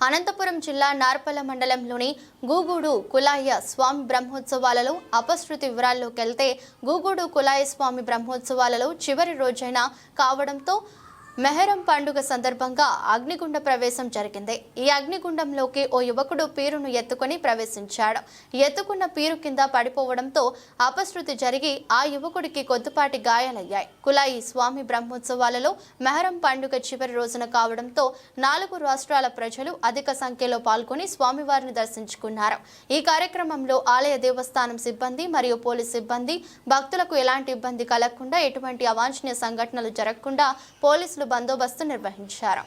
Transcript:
అనంతపురం జిల్లా నార్పల మండలంలోని గూగూడు కులాయ స్వామి బ్రహ్మోత్సవాలలో అపశృతి వివరాల్లోకి వెళ్తే గూగూడు కులాయ స్వామి బ్రహ్మోత్సవాలలో చివరి రోజైన కావడంతో మెహరం పండుగ సందర్భంగా అగ్నిగుండ ప్రవేశం జరిగింది. ఈ అగ్నిగుండంలోకి ఓ యువకుడు పీరును ఎత్తుకొని ప్రవేశించాడు. ఎత్తుకున్న పీరు కింద పడిపోవడంతో అపశృతి జరిగి ఆ యువకుడికి కొద్దిపాటి గాయాలయ్యాయి. కులాయి స్వామి బ్రహ్మోత్సవాలలో మెహరం పండుగ చివరి రోజున కావడంతో 4 రాష్ట్రాల ప్రజలు అధిక సంఖ్యలో పాల్గొని స్వామివారిని దర్శించుకున్నారు. ఈ కార్యక్రమంలో ఆలయ దేవస్థానం సిబ్బంది మరియు పోలీస్ సిబ్బంది భక్తులకు ఎలాంటి ఇబ్బంది కలగకుండా ఎటువంటి అవాంఛనీయ సంఘటనలు జరగకుండా పోలీసులు బందోబస్తు నిర్వహించారు.